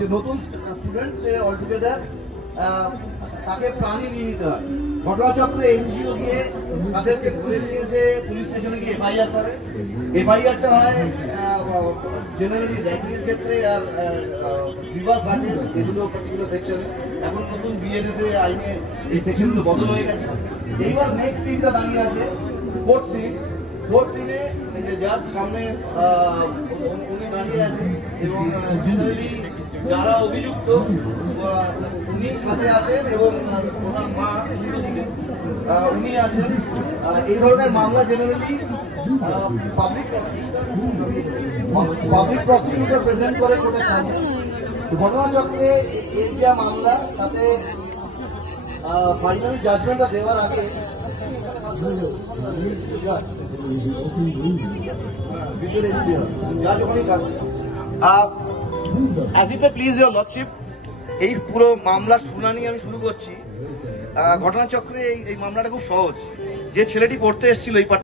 যে নতুন স্টুডেন্ট সে অলটুগেদার তাকে প্রাণী নিয়ে নিতে হয়। ঘটনাচক্রে এনজিও গিয়ে তাদেরকে ধরে নিয়ে এসে পুলিশ স্টেশনে গিয়ে এফআইআর করে। এফআইআরটা হয় জেনারেলি র্যাগিংয়ের ক্ষেত্রে আর রিভার্স হার্টের এই দুটো পার্টিকুলার সেকশনে। এখন নতুন বিএনএসএ আইনে এই সেকশনগুলো বদল হয়ে গেছে। এইবার নেক্সট সিনটা দাঁড়িয়ে আছে কোর্ট সিন। কোর্ট সিনে যে জাজ সামনে উনি দাঁড়িয়ে আছেন এবং জেনারেলি যারা অভিযুক্ত উনি সাথে আছেন এবং ওনার মা উনি আছেন। এই ধরনের মামলা জেনারেলি পাবলিক প্রসিকিউটর প্রেজেন্ট করে কোর্টের সামনে। ঘটনাচক্রে এর যা মামলা তাতে ফাইনালি জাজমেন্টটা দেওয়ার আগে প্লিজ ইওর লর্ডশিপ, এই পুরো মামলার শুনানি আমি শুরু করছি। ঘটনাচক্রে এই মামলাটা খুব সহজ। যে ছেলেটি পড়তে এসেছিল এই